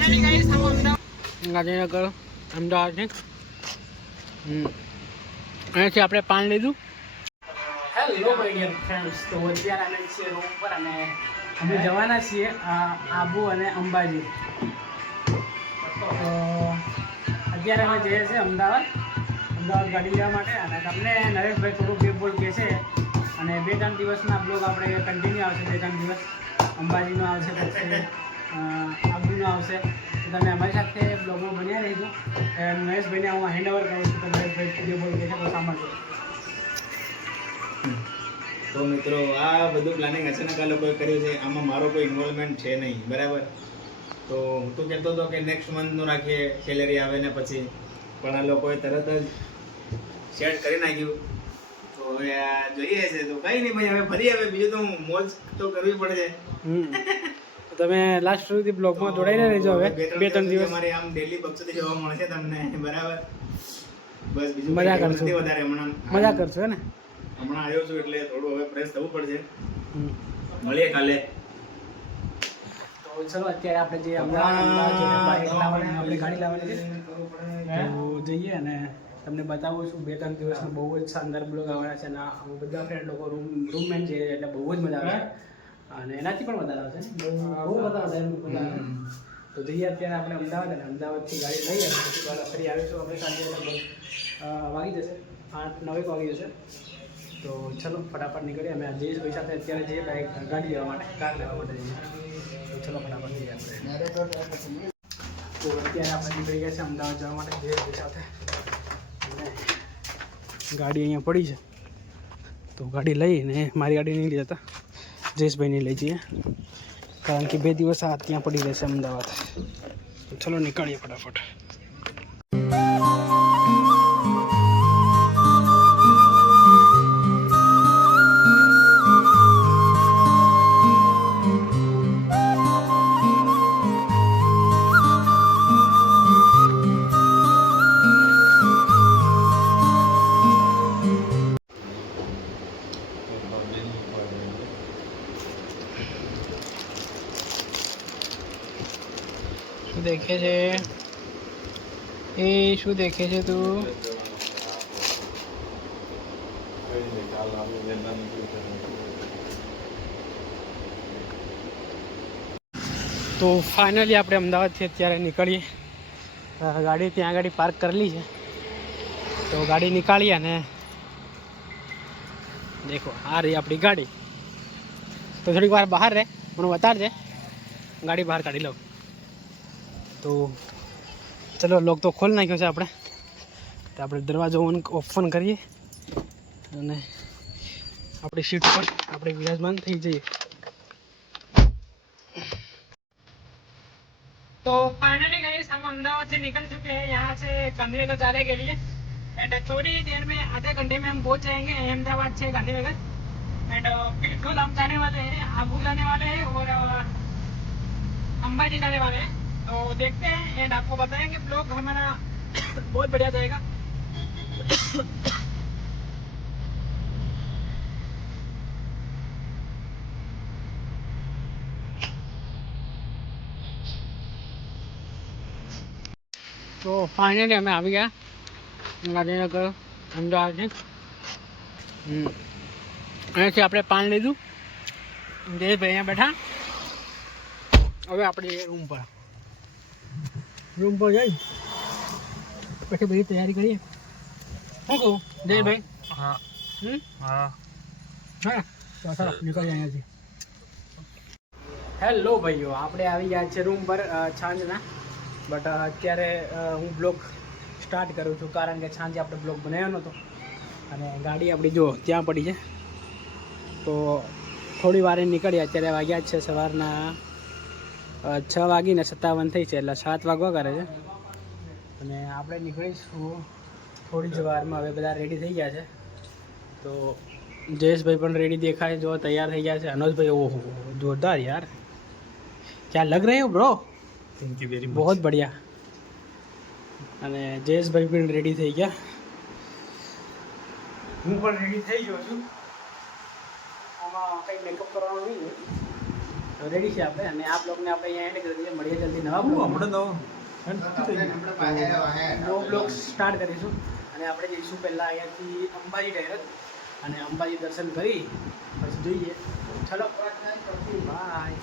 ગાંધીનગર અમદાવાદથી અહીંયાથી આપણે પાન લીધું. હેલો માય ડિયર ફ્રેન્ડ્સ, તો અત્યારે અમે છીએ રૂમ પર અને અમે જવાના છીએ આબુ અને અંબાજી. તો અત્યારે અમે જઈએ છીએ અમદાવાદ ગાડી લેવા માટે. અને તમને નરેશભાઈ થોડું બે બોલ કહેશે અને 2-3 દિવસના બ્લોગ આપણે કન્ટિન્યુ આવશે. 2-3 દિવસ અંબાજીનો આવશે, પછી આબુનો આવશે. તો તમે અમારી સાથે બ્લોગમાં બન્યા રહીજો. નરેશભાઈને હું હેન્ડઓવર કરું છું. તો નરેશભાઈ બે બોલ કહેશે તો સાંભળજો. તો મિત્રો, આ બધું પ્લાનિંગ અચાનક આ લોકોએ કર્યું છે. આમાં મારો કોઈ ઇન્વોલ્વમેન્ટ છે નહીં, બરાબર. તો હું તો કહેતો હતો કે નેક્સ્ટ મંથનું રાખીએ, સેલેરી આવે ને પછી, પણ આ લોકોએ તરત જ સેટ કરી નાખ્યું. તો હવે આ જોઈએ છે તો કંઈ નહીં ભાઈ, હવે ફરી આવે બીજું તો મોજ તો કરવી પડશે. તમે લાસ્ટ સુધી બ્લોગમાં જોડાઈને રહેજો. હવે 2-3 દિવસ અમારી આમ ડેલી બક્ષોથી જોવા મળશે તમને, બરાબર. બસ બીજું મજા કરશો, વધારે હમણાં મજા કરશો ને. હમણાં આવ્યો છું એટલે થોડું હવે ફ્રેશ થવું પડશે. મળીએ કાલે. તો ચલો, અત્યારે આપણે જે આપણે ગાડી લાવવાની છે તો જઈએ અને તમને બતાવું છું. 2-3 દિવસનો બહુ જ શાનદાર બ્લોગ આવવાના છે. અને બધા ફ્રેન્ડ લોકો રૂમમેટ છે એટલે બહુ જ મજા આવશે. અને એનાથી પણ વધારે આવશે, બહુ વધારે આવશે. તો જઈએ અત્યારે આપણે અમદાવાદ, અને અમદાવાદથી ગાડી લઈએ અને પછી ફરી આવીશું. આપણે સાંજે વાગી જશે 8-9 વાગી જશે. તો ચલો ફટાફટ નીકળીએ. અમે જયેશભાઈ સાથે અત્યારે જઈએ ગાડી લેવા માટે, કાર લેવા માટે જઈએ. તો ચલો ફટાફટ જઈએ આપણે. તો અત્યારે આપણે નીકળી ગયા છે અમદાવાદ જવા માટે જયેશભાઈ સાથે. અને ગાડી અહીંયા પડી છે તો ગાડી લઈને, મારી ગાડી નહીં લઈ જતા, જયેશભાઈને લઈ જઈએ. કારણ કે 2 દિવસ આ ત્યાં પડી રહેશે અમદાવાદ. તો ચલો નીકળીએ ફટાફટ. શું દેખે છે એ? શું દેખે છે તું? તો ફાઇનલી આપણે અમદાવાદથી અત્યારે નીકળીએ. ગાડી ત્યાં આગળ પાર્ક કરેલી છે તો ગાડી નીકાળીએ. અને દેખો આ રહી આપણી ગાડી. તો થોડીક વાર બહાર રહે, મને બતાડજે. ગાડી બહાર કાઢી લઉં. તો ચલો, લોક તો ખોલી નાખ્યો છે આપણે. તો આપણે દરવાજો ઓપન કરીએ અને આપણી સીટ પર આપણે વિરાજમાન થઈ જઈએ. तो फाइनली गाइस, हम अहमदाबाद से निकल चुके हैं. यहाँ से गांधीनगर जाने के लिए. एंड थोड़ी देर में, आधे घंटे में हम पहुँच जाएंगे अहमदाबाद से गांधीनगर. एंड बिल्कुल हम जाने वाले हैं, आबू जाने वाले हैं और अंबाजी जाने वाले हैं. तो देखते हैं एंड आपको बताएंगे. ब्लॉग हमारा बहुत बढ़िया जाएगा. તો ફાઇનલી અમે આવી ગયા ગાંધીનગર અમદાવાદથી. અહીંયાથી આપણે પાન લીધું. જયેશભાઈ અહીંયા બેઠા. હવે આપણે રૂમ પર જઈ પછી બધી તૈયારી કરીએ. શું કહું જયેશભાઈ? હા હા હા, ચાલો નીકળીએ અહીંયાથી. હેલો ભાઈઓ, આપણે આવી ગયા છે રૂમ પર સાંજના. બટ અત્યારે હું બ્લોગ સ્ટાર્ટ કરું છું કારણ કે સાંજે આપણે બ્લોગ બનાવ્યો નહોતો. અને ગાડી આપણી જો ત્યાં પડી છે. તો થોડી વારે નીકળીએ. અત્યારે વાગ્યા છે સવારના 6:57 થઈ છે, એટલે 7 વાગવા કરે છે. અને આપણે નીકળીશું થોડી જ વારમાં. હવે બધા રેડી થઈ ગયા છે. તો જયેશભાઈ પણ રેડી દેખાય, જો તૈયાર થઈ ગયા છે. અનોજભાઈ, ઓહો જોરદાર યાર, ક્યાં લગ રહે હો bro. Thank you very much. बहुत बढ़िया. અને જયેશભાઈ પણ રેડી થઈ ગયા. હું પણ રેડી થઈ ગયો છું. આમાં કંઈ મેકઅપ કરવાનો નહીં. તો રેડી છે આપણે, અને આ બ્લોગને આપણે અહીંયા એન્ડ કરી દઈએ. મળીએ જલ્દી નવા બ્લોગમાં. નવો બ્લોગ સ્ટાર્ટ કરીશું, અને આપણે જઈશું પહેલાં અહીંયાથી અંબાજી ડાયરેક્ટ, અને અંબાજી દર્શન કરી પછી જોઈએ. ચલો બાય.